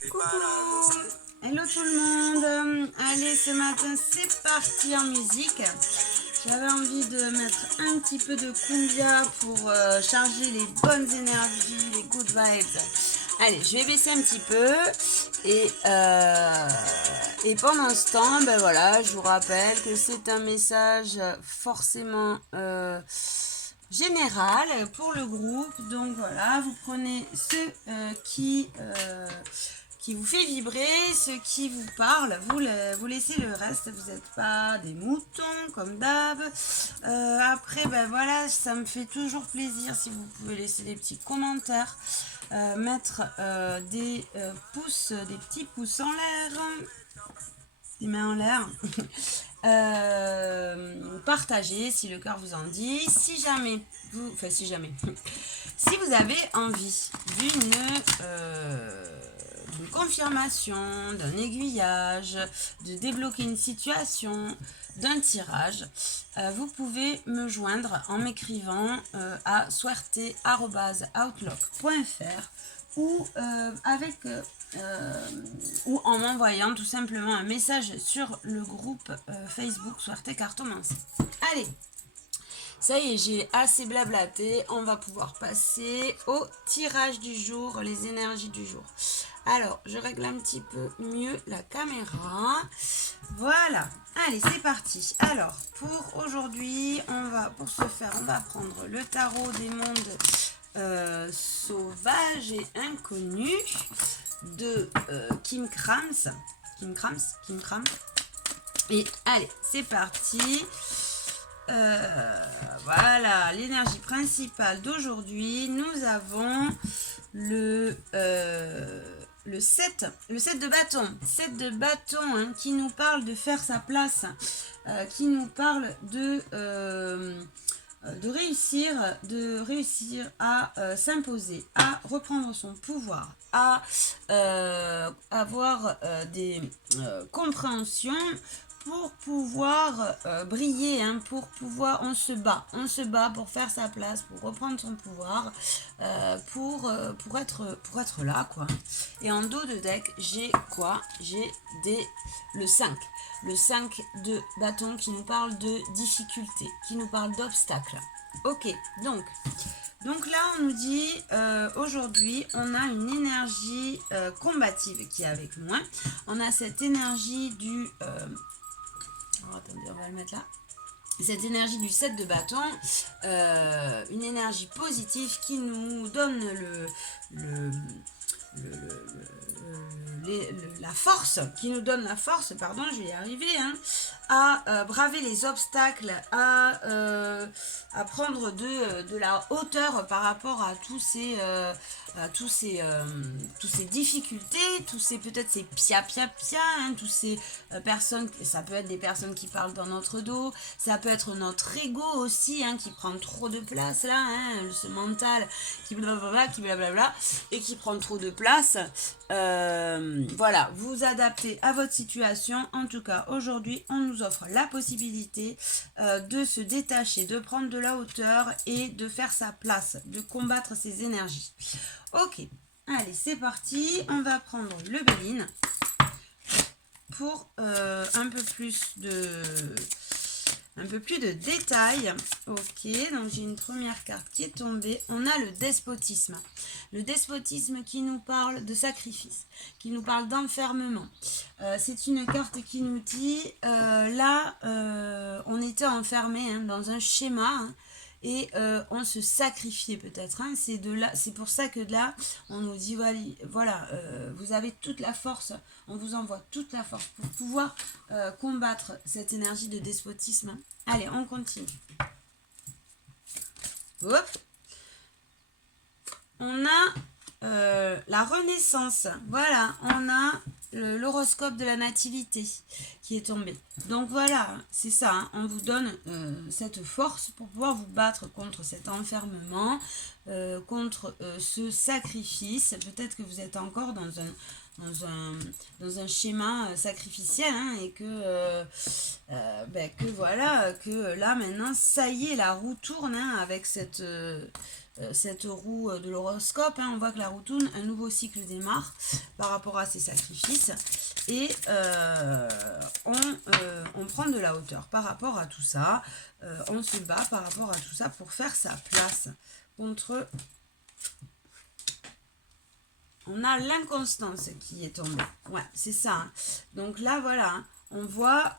Coucou, hello tout le monde. Allez, ce matin c'est parti en musique. J'avais envie de mettre un petit peu de cumbia pour charger les bonnes énergies, les good vibes. Allez, je vais baisser un petit peu et pendant ce temps, ben voilà, je vous rappelle que c'est un message forcément général pour le groupe. Donc voilà, vous prenez ceux qui vous fait vibrer, ce qui vous parle, vous laissez le reste, vous n'êtes pas des moutons comme d'hab. Après, ben voilà, ça me fait toujours plaisir si vous pouvez laisser des petits commentaires, mettre des pouces, des petits pouces en l'air, des mains en l'air. Partager si le cœur vous en dit. Si jamais si vous avez envie d'une confirmation, d'un aiguillage, de débloquer une situation, d'un tirage, vous pouvez me joindre en m'écrivant à swerte@outlook.fr ou en m'envoyant tout simplement un message sur le groupe Facebook Swerte Cartomancie. Allez, ça y est, j'ai assez blablaté. On va pouvoir passer au tirage du jour, les énergies du jour. Alors, je règle un petit peu mieux la caméra. Voilà. Allez, c'est parti. Alors, pour aujourd'hui, pour ce faire, on va prendre le tarot des mondes sauvages et inconnus de Kim Krams. Kim Krams. Et allez, c'est parti. Voilà, l'énergie principale d'aujourd'hui, nous avons le 7 de bâton. 7 de bâton hein, qui nous parle de faire sa place, qui nous parle de réussir à s'imposer, à reprendre son pouvoir, à avoir des compréhensions pour pouvoir briller, hein, on se bat pour faire sa place, pour reprendre son pouvoir, pour être là, quoi. Et en dos de deck, j'ai quoi? J'ai le 5. Le 5 de bâton qui nous parle de difficulté, qui nous parle d'obstacles. Ok, donc là, on nous dit, aujourd'hui, on a une énergie combative qui est avec moi. On a cette énergie du... attendez, on va le mettre là. Cette énergie du 7 de bâton, une énergie positive qui nous donne la force, je vais y arriver, hein, à braver les obstacles, à prendre de la hauteur par rapport à toutes ces difficultés, peut-être ces pia, hein, tous ces personnes, ça peut être des personnes qui parlent dans notre dos, ça peut être notre ego aussi, hein, qui prend trop de place là, hein, ce mental qui blablabla, et qui prend trop de place. Voilà, vous adaptez à votre situation. En tout cas, aujourd'hui, on nous offre la possibilité de se détacher, de prendre de la hauteur et de faire sa place, de combattre ses énergies. Ok, allez, c'est parti. On va prendre le Béline pour un peu plus de détails. Ok, donc j'ai une première carte qui est tombée. On a le despotisme. Le despotisme qui nous parle de sacrifice, qui nous parle d'enfermement. C'est une carte qui nous dit, on était enfermé hein, dans un schéma, hein, et on se sacrifiait peut-être. Hein, c'est pour ça que là, on nous dit, voilà, vous avez toute la force, on vous envoie toute la force pour pouvoir combattre cette énergie de despotisme. Allez, on continue. Hop. On a la renaissance. Voilà, on a l'horoscope de la nativité qui est tombé. Donc voilà, c'est ça, hein, on vous donne cette force pour pouvoir vous battre contre cet enfermement, contre ce sacrifice. Peut-être que vous êtes encore dans un schéma sacrificiel, hein, et que voilà, que là maintenant ça y est, la roue tourne, hein, avec cette cette roue de l'horoscope, hein, on voit que la roue tourne, un nouveau cycle démarre par rapport à ces sacrifices et on prend de la hauteur par rapport à tout ça, on se bat par rapport à tout ça pour faire sa place contre... On a l'inconstance qui est tombée. Ouais, c'est ça. Hein. Donc là, voilà, hein, on voit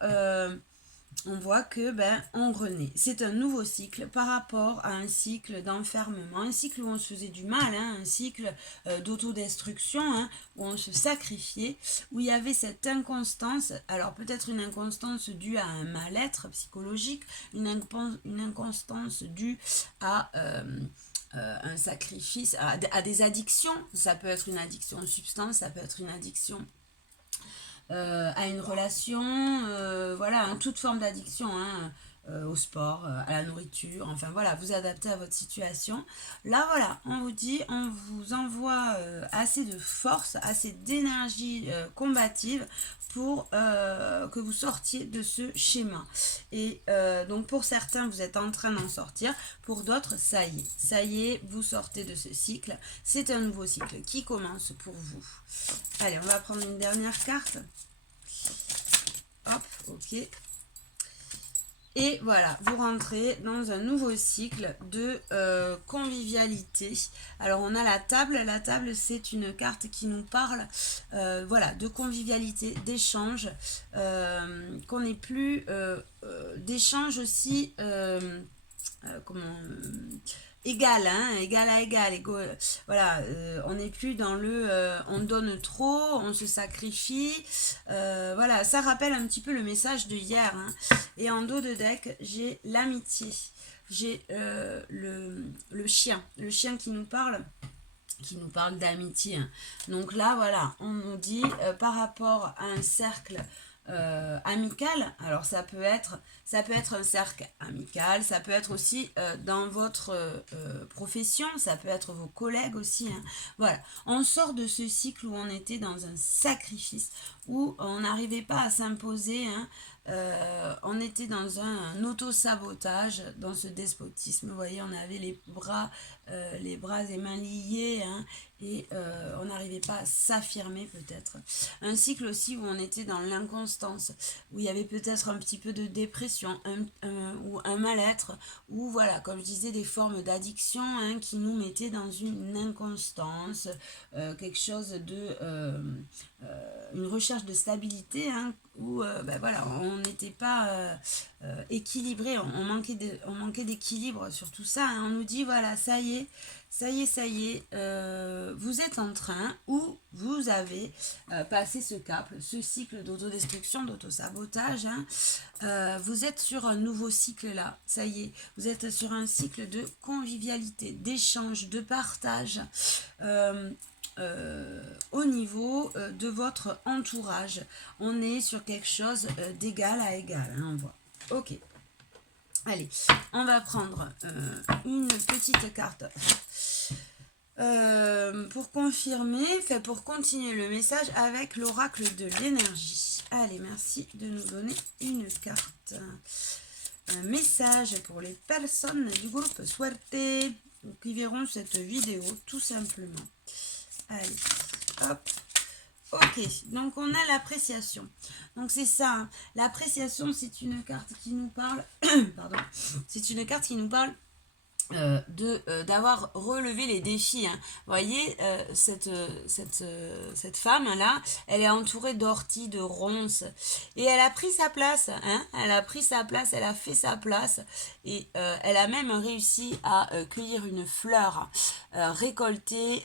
que on renaît. C'est un nouveau cycle par rapport à un cycle d'enfermement, un cycle où on se faisait du mal, hein, un cycle d'autodestruction, hein, où on se sacrifiait, où il y avait cette inconstance. Alors peut-être une inconstance due à un mal-être psychologique, une inconstance due à... un sacrifice, à des addictions. Ça peut être une addiction aux substances, ça peut être une addiction à une relation, voilà, hein, toute forme d'addiction, hein, au sport, à la nourriture, enfin voilà, vous adaptez à votre situation. Là voilà, on vous dit, on vous envoie assez de force, assez d'énergie combative pour que vous sortiez de ce schéma. Et donc pour certains, vous êtes en train d'en sortir, pour d'autres, ça y est, vous sortez de ce cycle. C'est un nouveau cycle qui commence pour vous. Allez, on va prendre une dernière carte. Hop, ok. Et voilà, vous rentrez dans un nouveau cycle de convivialité. Alors on a la table. La table, c'est une carte qui nous parle voilà, de convivialité, d'échange. Qu'on n'ait plus d'échange aussi égal, hein, égal à égal, voilà, on n'est plus dans le on donne trop, on se sacrifie, voilà, ça rappelle un petit peu le message de hier, hein. Et en dos de deck, j'ai l'amitié, j'ai le chien qui nous parle d'amitié, hein. Donc là, voilà, on nous dit par rapport à un cercle amical, alors ça peut être un cercle amical, ça peut être aussi dans votre profession, ça peut être vos collègues aussi, hein. Voilà, on sort de ce cycle où on était dans un sacrifice, où on n'arrivait pas à s'imposer, hein. On était dans un auto-sabotage, dans ce despotisme. Vous voyez, on avait les bras et mains liés, hein, et on n'arrivait pas à s'affirmer peut-être. Un cycle aussi où on était dans l'inconstance, où il y avait peut-être un petit peu de dépression, ou un mal-être, ou voilà, comme je disais, des formes d'addiction, hein, qui nous mettaient dans une inconstance, quelque chose de... une recherche de stabilité, hein, où voilà, on n'était pas équilibré, on manquait d'équilibre sur tout ça, hein. On nous dit voilà, ça y est, vous êtes en train, ou vous avez passé ce cap, ce cycle d'autodestruction, d'autosabotage, hein. Vous êtes sur un nouveau cycle là, ça y est, vous êtes sur un cycle de convivialité, d'échange, de partage, au niveau de votre entourage. On est sur quelque chose d'égal à égal, hein, on voit. Ok. Allez, on va prendre une petite carte pour confirmer, pour continuer le message avec l'oracle de l'énergie. Allez, merci de nous donner une carte. Un message pour les personnes du groupe Suerte qui verront cette vidéo tout simplement. Allez, hop. Ok, donc on a l'appréciation. Donc c'est ça, hein. L'appréciation, c'est une carte qui nous parle... Pardon. C'est une carte qui nous parle d'avoir relevé les défis, hein. Vous voyez, cette femme là, elle est entourée d'orties, de ronces, et elle a pris sa place, hein. Elle a pris sa place, elle a fait sa place, et elle a même réussi à cueillir une fleur, récolter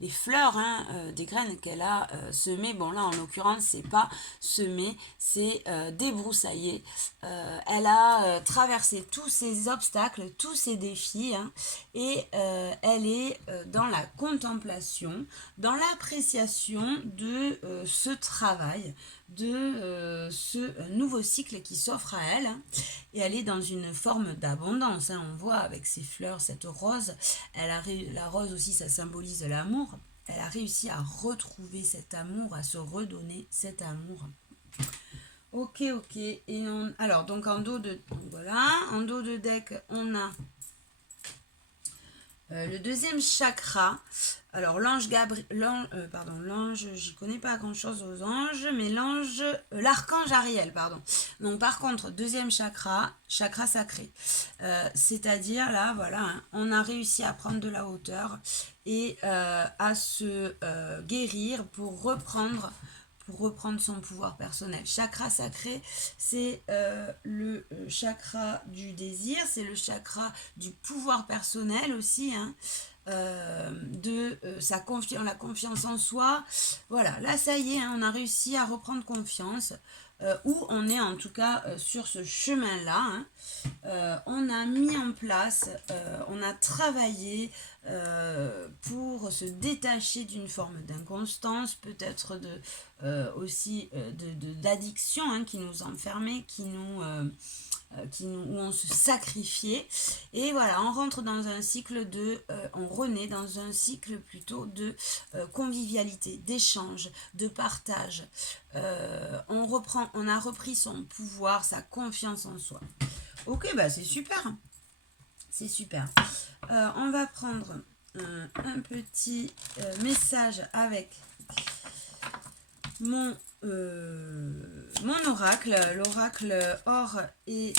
les fleurs, hein, des graines qu'elle a semées. Bon là en l'occurrence c'est pas semé, c'est débroussaillé. Elle a traversé tous ces obstacles, tous ces défis, hein, et elle est dans la contemplation, dans l'appréciation de ce travail, de ce nouveau cycle qui s'offre à elle, hein, et elle est dans une forme d'abondance, hein. On voit avec ces fleurs, cette rose, la rose aussi ça symbolise l'amour, elle a réussi à retrouver cet amour, à se redonner cet amour. Ok, ok. Et alors, donc en dos de... Donc voilà, en dos de deck, on a le deuxième chakra. Alors, l'ange Gabriel... pardon, l'ange... J'y connais pas grand-chose aux anges, mais l'ange... l'archange Ariel, pardon. Donc, par contre, deuxième chakra, chakra sacré. C'est-à-dire, là, voilà, hein, on a réussi à prendre de la hauteur et à se guérir pour reprendre son pouvoir personnel. Chakra sacré, c'est le chakra du désir, c'est le chakra du pouvoir personnel aussi, hein, de la confiance en soi. Voilà, là ça y est, hein, on a réussi à reprendre confiance, ou on est en tout cas sur ce chemin-là. Hein. On a mis en place, on a travaillé pour se détacher d'une forme d'inconstance, peut-être aussi d'addiction, hein, qui nous enfermait, où on se sacrifiait. Et voilà, on rentre dans un cycle on renaît dans un cycle plutôt de convivialité, d'échange, de partage. On a repris son pouvoir, sa confiance en soi. Ok, bah c'est super. C'est super. On va prendre un petit message avec mon oracle, l'oracle or et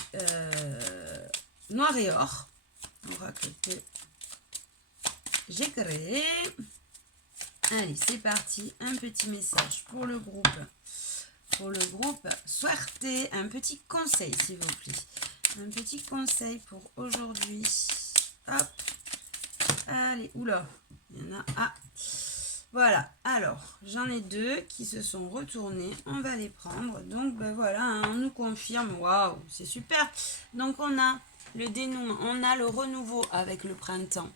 noir et or. Oracle que j'ai créé. Allez, c'est parti. Un petit message pour le groupe. Souhaitez un petit conseil, s'il vous plaît. Un petit conseil pour aujourd'hui. Hop. Allez, oula. Il y en a. Ah. Voilà. Alors, j'en ai deux qui se sont retournés. On va les prendre. Donc, ben voilà, hein, on nous confirme. Waouh, c'est super. Donc, on a le dénouement. On a le renouveau avec le printemps.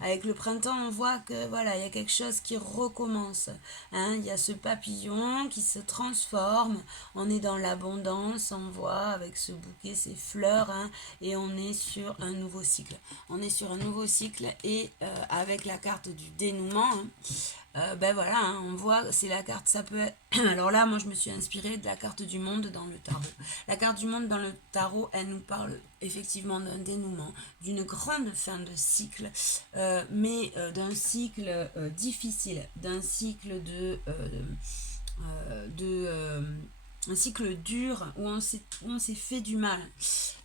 Avec le printemps, on voit que voilà, il y a quelque chose qui recommence. Hein, il y a ce papillon qui se transforme. On est dans l'abondance, on voit avec ce bouquet, ces fleurs, hein, et on est sur un nouveau cycle. On est sur un nouveau cycle et avec la carte du dénouement. Hein, ben voilà, hein, on voit, c'est la carte, ça peut être... Alors là, moi, je me suis inspirée de la carte du monde dans le tarot. La carte du monde dans le tarot, elle nous parle effectivement d'un dénouement, d'une grande fin de cycle, mais d'un cycle difficile, d'un cycle un cycle dur où on s'est fait du mal.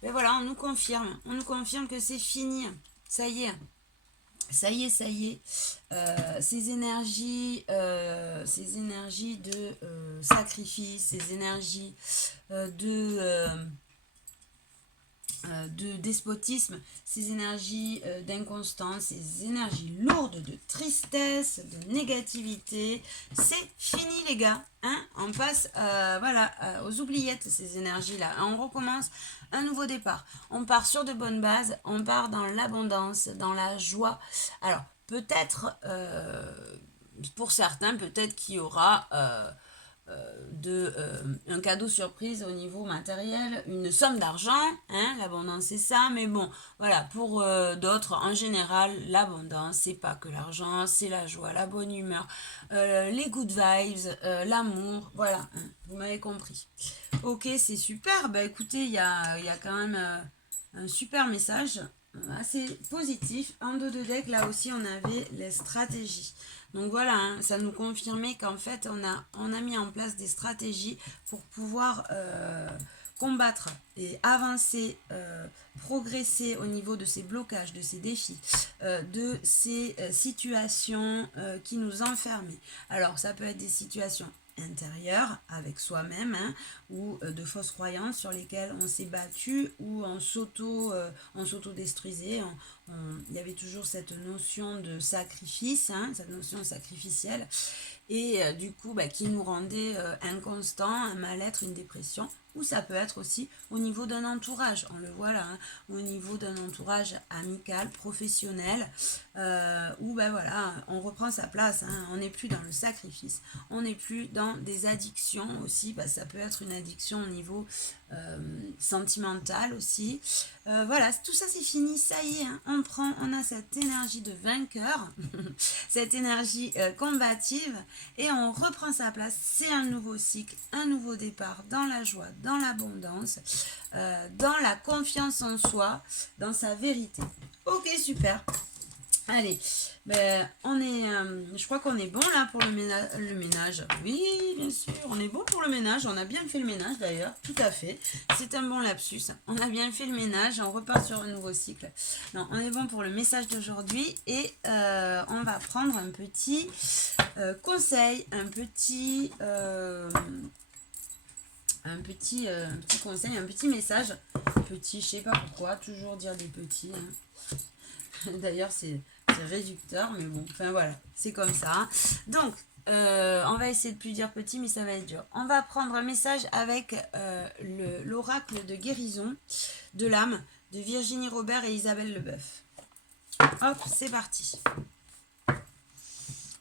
Mais voilà, on nous confirme que c'est fini, ça y est. Ça y est, ces énergies de sacrifice, ces énergies de despotisme, ces énergies d'inconstance, ces énergies lourdes de tristesse, de négativité, c'est fini les gars, hein, on passe aux oubliettes ces énergies-là, on recommence un nouveau départ, on part sur de bonnes bases, on part dans l'abondance, dans la joie. Alors peut-être, pour certains, peut-être qu'il y aura... un cadeau surprise au niveau matériel, une somme d'argent, hein, l'abondance c'est ça, mais bon, voilà, pour d'autres, en général, l'abondance, c'est pas que l'argent, c'est la joie, la bonne humeur, les good vibes, l'amour, voilà, hein, vous m'avez compris. Ok, c'est super, bah écoutez, il y a quand même un super message, assez positif. En dos de deck, là aussi, on avait les stratégies. Donc voilà, hein, ça nous confirmait qu'en fait, on a mis en place des stratégies pour pouvoir combattre et avancer, progresser au niveau de ces blocages, de ces défis, de ces situations qui nous enfermaient. Alors, ça peut être des situations intérieures avec soi-même, hein, ou de fausses croyances sur lesquelles on s'est battu, ou on s'auto-détruisait. Il y avait toujours cette notion de sacrifice, hein, cette notion sacrificielle, et du coup qui nous rendait inconstant, un mal-être, une dépression. Ou ça peut être aussi au niveau d'un entourage, on le voit là, hein, au niveau d'un entourage amical, professionnel, où voilà, on reprend sa place, hein, on n'est plus dans le sacrifice, on n'est plus dans des addictions aussi, ça peut être une addiction au niveau sentimental aussi. Voilà, tout ça c'est fini, ça y est, hein, on on a cette énergie de vainqueur, cette énergie combative, et on reprend sa place. C'est un nouveau cycle, un nouveau départ dans la joie, dans l'abondance, dans la confiance en soi, dans sa vérité. Ok, super. Allez, ben, je crois qu'on est bon là pour le ménage. Oui, bien sûr, on est bon pour le ménage. On a bien fait le ménage d'ailleurs, tout à fait. C'est un bon lapsus. On a bien fait le ménage, on repart sur un nouveau cycle. Non, on est bon pour le message d'aujourd'hui et on va prendre un petit conseil, un petit conseil, un petit message. Petit, je sais pas pourquoi, toujours dire des petits. Hein. D'ailleurs, c'est réducteur, mais bon, enfin voilà, c'est comme ça. Donc, on va essayer de plus dire petit, mais ça va être dur. On va prendre un message avec l'oracle de guérison de l'âme de Virginie Robert et Isabelle Leboeuf. Hop, c'est parti.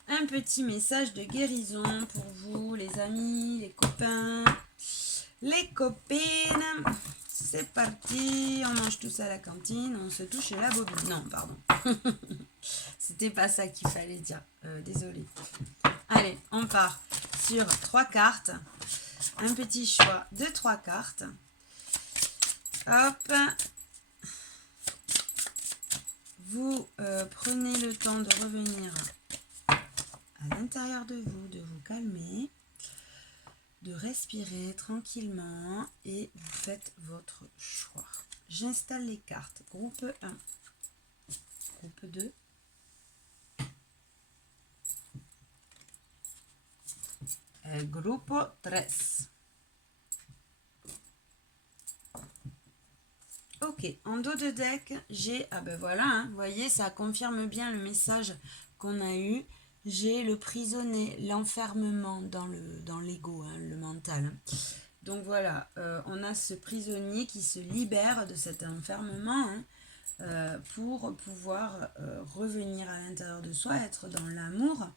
Un petit message de guérison pour vous, les amis, les copains, les copines. C'est parti, on mange tous à la cantine, on se touche la bobine. Non, pardon. C'était pas ça qu'il fallait dire. Désolée. Allez, on part sur 3 cartes. Un petit choix de 3 cartes. Hop. Vous prenez le temps de revenir à l'intérieur de vous calmer, de respirer tranquillement et vous faites votre choix. J'installe les cartes. Groupe 1, groupe 2, groupe 3. Ok, en dos de deck, j'ai, ah ben voilà, hein, vous voyez, ça confirme bien le message qu'on a eu. J'ai le prisonnier, l'enfermement dans l'ego, hein, le mental. Donc voilà, on a ce prisonnier qui se libère de cet enfermement pour pouvoir revenir à l'intérieur de soi, être dans l'amour.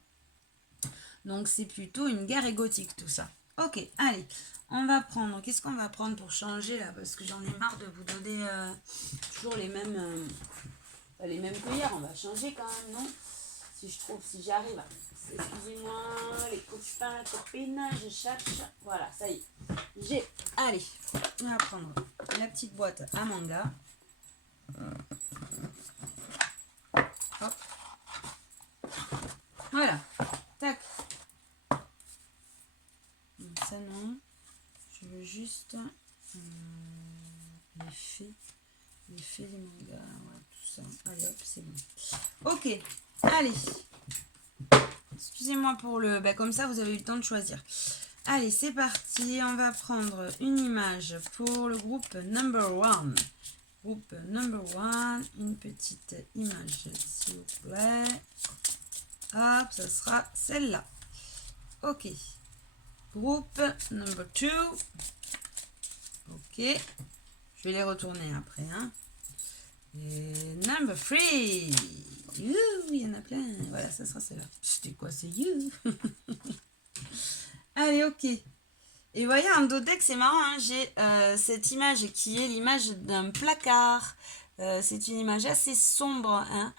Donc c'est plutôt une guerre égotique tout ça. Ok, allez, on va prendre, qu'est-ce qu'on va prendre pour changer là? Parce que j'en ai marre de vous donner toujours les mêmes que hier. On va changer quand même, non? Si j'arrive. Excusez-moi, les copains, la copine, je cherche. Voilà, ça y est. Allez, on va prendre la petite boîte à manga. Hop. Voilà. Tac. Ça non. Je veux juste l'effet des mangas. Voilà, tout ça. Allez hop, c'est bon. Ok. Allez. Excusez-moi pour le... comme ça, vous avez eu le temps de choisir. Allez, c'est parti. On va prendre une image pour le groupe number 1. Groupe number 1. Une petite image, s'il vous plaît. Hop, ça sera celle-là. Ok. Groupe number 2. Ok. Je vais les retourner après. Hein. Et number 3. Il y en a plein. Voilà, ça sera celle-là. C'était quoi, c'est you? Allez, ok. Et voyez, en dos deck, c'est marrant. Hein, j'ai cette image qui est l'image d'un placard. C'est une image assez sombre, hein,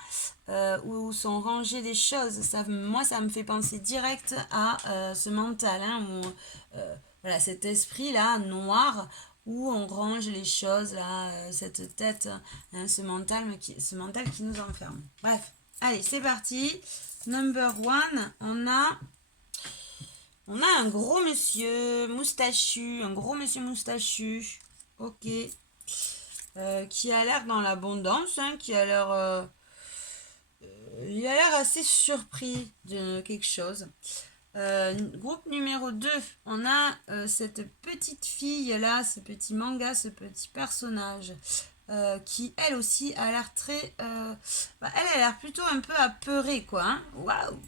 où sont rangées des choses. Moi, ça me fait penser direct à ce mental, hein, où, voilà, cet esprit-là, noir, où on range les choses, là, cette tête, hein, ce mental qui nous enferme. Bref, allez, c'est parti. Number 1, on a un gros monsieur moustachu, ok, qui a l'air dans l'abondance, hein, il a l'air assez surpris de quelque chose. Groupe numéro 2, on a cette petite fille là, ce petit manga, ce petit personnage qui elle aussi a l'air très... elle a l'air plutôt un peu apeurée quoi. Hein. Waouh.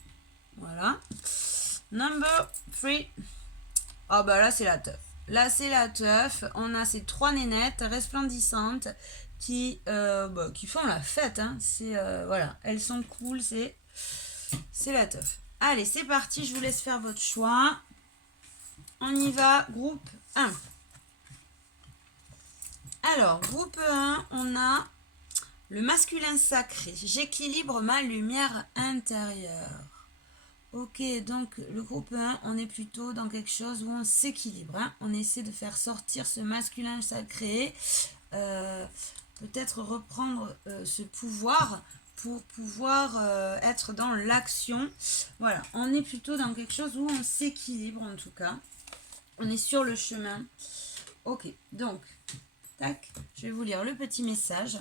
Voilà. Number 3. Ah bah là c'est la teuf. Là c'est la teuf. On a ces 3 nénettes resplendissantes qui font la fête. Hein. Voilà, elles sont cool, c'est la teuf. Allez, c'est parti, je vous laisse faire votre choix. On y va, groupe 1. Alors, groupe 1, on a Le masculin sacré, j'équilibre ma lumière intérieure. Ok, donc le groupe 1, on est plutôt dans quelque chose où on s'équilibre. Hein. On essaie de faire sortir ce masculin sacré, peut-être reprendre ce pouvoir pour pouvoir être dans l'action. Voilà, on est plutôt dans quelque chose où on s'équilibre en tout cas. On est sur le chemin. Ok, donc, tac, je vais vous lire le petit message.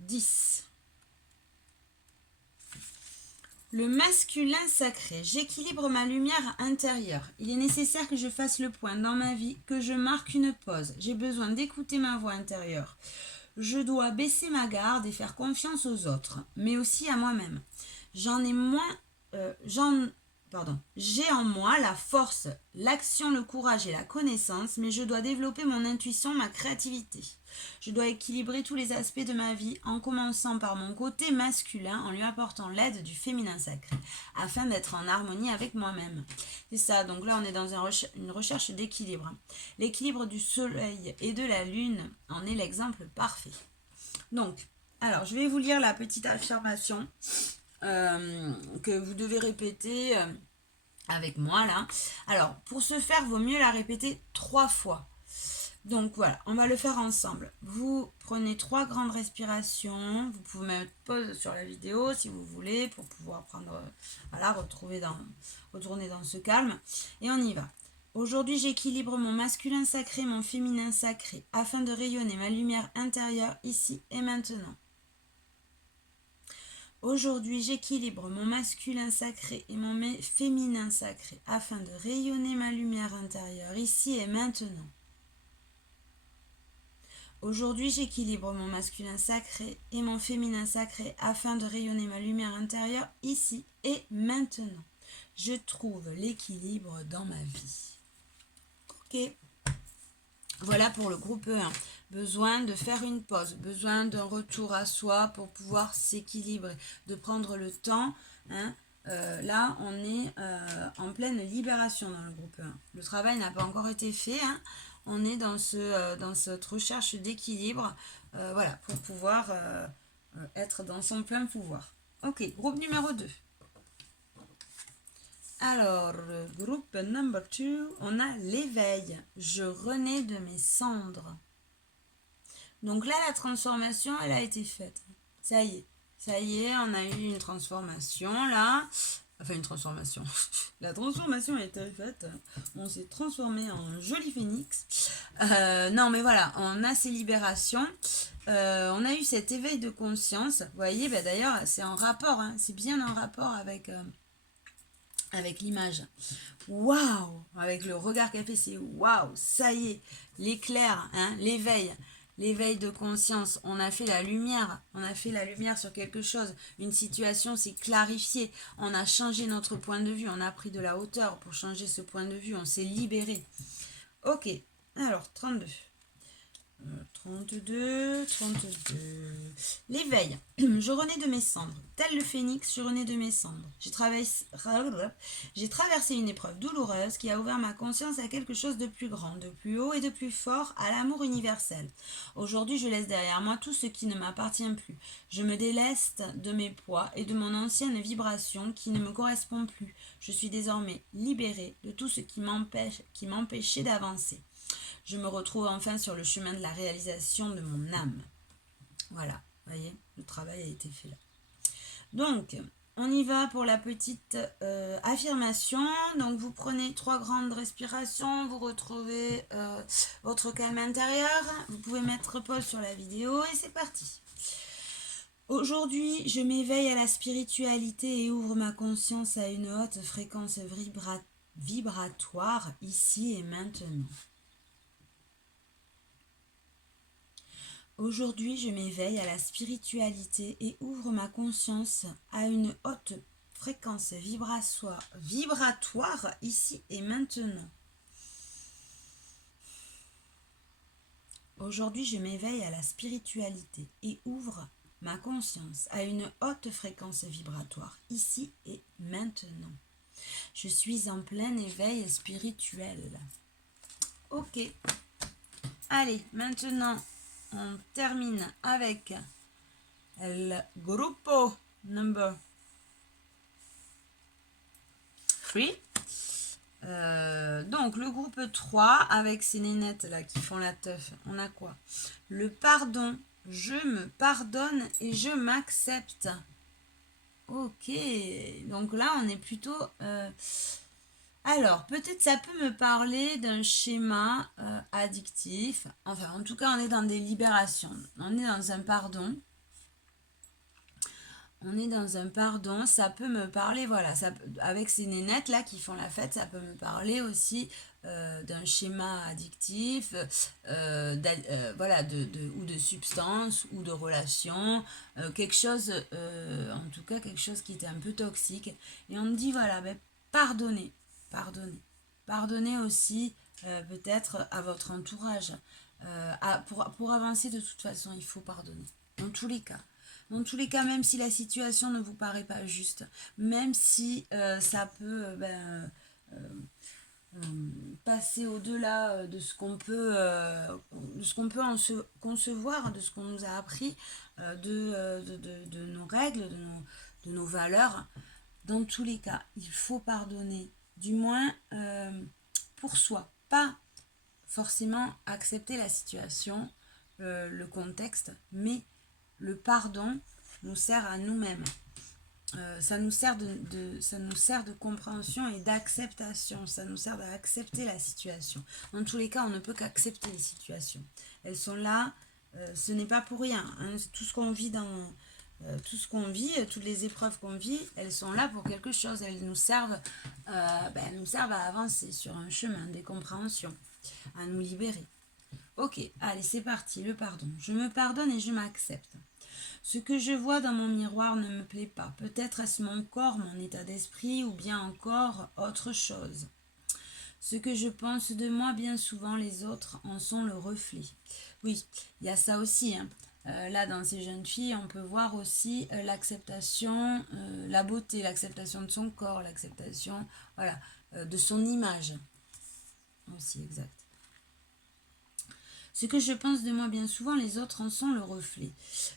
10. Le masculin sacré, j'équilibre ma lumière intérieure. Il est nécessaire que je fasse le point dans ma vie, que je marque une pause. J'ai besoin d'écouter ma voix intérieure. Je dois baisser ma garde et faire confiance aux autres, mais aussi à moi-même. J'ai en moi la force, l'action, le courage et la connaissance, mais je dois développer mon intuition, ma créativité. Je dois équilibrer tous les aspects de ma vie en commençant par mon côté masculin en lui apportant l'aide du féminin sacré afin d'être en harmonie avec moi-même. C'est ça, donc là on est dans une recherche d'équilibre. L'équilibre du soleil et de la lune en est l'exemple parfait. Donc, alors je vais vous lire la petite affirmation que vous devez répéter avec moi là. Alors, pour ce faire, vaut mieux la répéter 3 fois. Donc voilà, on va le faire ensemble. Vous prenez 3 grandes respirations. Vous pouvez mettre pause sur la vidéo si vous voulez pour pouvoir prendre, voilà, retourner dans ce calme. Et on y va. Aujourd'hui, j'équilibre mon masculin sacré, mon féminin sacré, afin de rayonner ma lumière intérieure ici et maintenant. Aujourd'hui, j'équilibre mon masculin sacré et mon féminin sacré afin de rayonner ma lumière intérieure ici et maintenant. Aujourd'hui, j'équilibre mon masculin sacré et mon féminin sacré afin de rayonner ma lumière intérieure ici et maintenant. Je trouve l'équilibre dans ma vie. Ok. Voilà pour le groupe 1. Besoin de faire une pause, besoin d'un retour à soi pour pouvoir s'équilibrer, de prendre le temps. Hein. Là, on est en pleine libération dans le groupe 1. Le travail n'a pas encore été fait. Hein. On est dans cette recherche d'équilibre, voilà, pour pouvoir être dans son plein pouvoir. Ok, groupe numéro 2. Alors, groupe number 2, on a l'éveil. Je renais de mes cendres. Donc là, la transformation, elle a été faite. Ça y est, on a eu une transformation là. Enfin, une transformation. La transformation a été faite. On s'est transformé en joli phénix. Non, mais voilà, on a ces libérations. On a eu cet éveil de conscience. Vous voyez, bah, d'ailleurs, c'est en rapport. Hein, c'est bien en rapport avec l'image. Waouh! Avec le regard qu'a fait, c'est waouh! Ça y est, l'éclair, hein, l'éveil de conscience. On a fait la lumière sur quelque chose. Une situation s'est clarifiée. On a changé notre point de vue. On a pris de la hauteur pour changer ce point de vue. On s'est libéré. Ok, alors 32. 32. L'éveil. Je renais de mes cendres. Tel le phénix, je renais de mes cendres. J'ai traversé une épreuve douloureuse qui a ouvert ma conscience à quelque chose de plus grand, de plus haut et de plus fort, à l'amour universel. Aujourd'hui, je laisse derrière moi tout ce qui ne m'appartient plus. Je me déleste de mes poids et de mon ancienne vibration qui ne me correspond plus. Je suis désormais libérée de tout ce qui m'empêchait d'avancer. Je me retrouve enfin sur le chemin de la réalisation de mon âme. Voilà, vous voyez, le travail a été fait là. Donc, on y va pour la petite affirmation. Donc, vous prenez 3 grandes respirations, vous retrouvez votre calme intérieur. Vous pouvez mettre pause sur la vidéo et c'est parti. Aujourd'hui, je m'éveille à la spiritualité et ouvre ma conscience à une haute fréquence vibratoire ici et maintenant. Aujourd'hui, je m'éveille à la spiritualité et ouvre ma conscience à une haute fréquence vibratoire ici et maintenant. Aujourd'hui, je m'éveille à la spiritualité et ouvre ma conscience à une haute fréquence vibratoire ici et maintenant. Je suis en plein éveil spirituel. Ok. Allez, maintenant, on termine avec El grupo number 3. Donc le groupe 3 avec ces nénettes là qui font la teuf, on a quoi? Le pardon, je me pardonne et je m'accepte. Ok, donc là on est plutôt... Alors peut-être ça peut me parler d'un schéma addictif, enfin en tout cas on est dans des libérations, on est dans un pardon. On est dans un pardon, ça peut me parler, voilà, ça, avec ces nénettes là qui font la fête, ça peut me parler aussi d'un schéma addictif, voilà, ou de substance, ou de relation, quelque chose, en tout cas quelque chose qui était un peu toxique. Et on me dit, voilà, ben, pardonnez, pardonnez. Pardonnez aussi peut-être à votre entourage. Pour avancer de toute façon, il faut pardonner, dans tous les cas. Dans tous les cas, même si la situation ne vous paraît pas juste, même si ça peut passer au-delà de ce qu'on peut, concevoir, de ce qu'on nous a appris, de nos règles, de nos valeurs, dans tous les cas, il faut pardonner, du moins pour soi, pas forcément accepter la situation, le contexte, mais le pardon nous sert à nous-mêmes. Ça nous sert de compréhension et d'acceptation. Ça nous sert d'accepter la situation. Dans tous les cas, on ne peut qu'accepter les situations. Elles sont là, ce n'est pas pour rien. Hein. Tout ce qu'on vit tout ce qu'on vit, toutes les épreuves qu'on vit, elles sont là pour quelque chose. Elles nous servent à avancer sur un chemin des compréhensions, à nous libérer. Ok, allez, c'est parti, le pardon. Je me pardonne et je m'accepte. Ce que je vois dans mon miroir ne me plaît pas. Peut-être est-ce mon corps, mon état d'esprit ou bien encore autre chose. Ce que je pense de moi, bien souvent, les autres en sont le reflet. Oui, il y a ça aussi. Hein. Là, dans ces jeunes filles, on peut voir aussi l'acceptation, la beauté, l'acceptation de son corps, l'acceptation voilà, de son image. Aussi, exact. Ce que je pense de moi bien souvent, les autres en sont le reflet.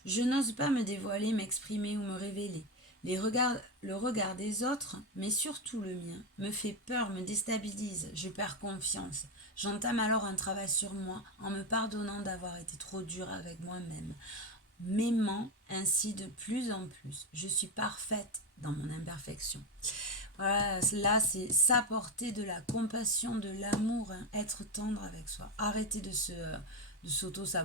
Je n'ose pas me dévoiler, m'exprimer ou me révéler. Le regard des autres, mais surtout le mien, me fait peur, me déstabilise, je perds confiance. J'entame alors un travail sur moi en me pardonnant d'avoir été trop dure avec moi-même, m'aimant ainsi de plus en plus. Je suis parfaite dans mon imperfection. Voilà, là, c'est s'apporter de la compassion, de l'amour, hein, être tendre avec soi. Arrêter de s'auto-saboter.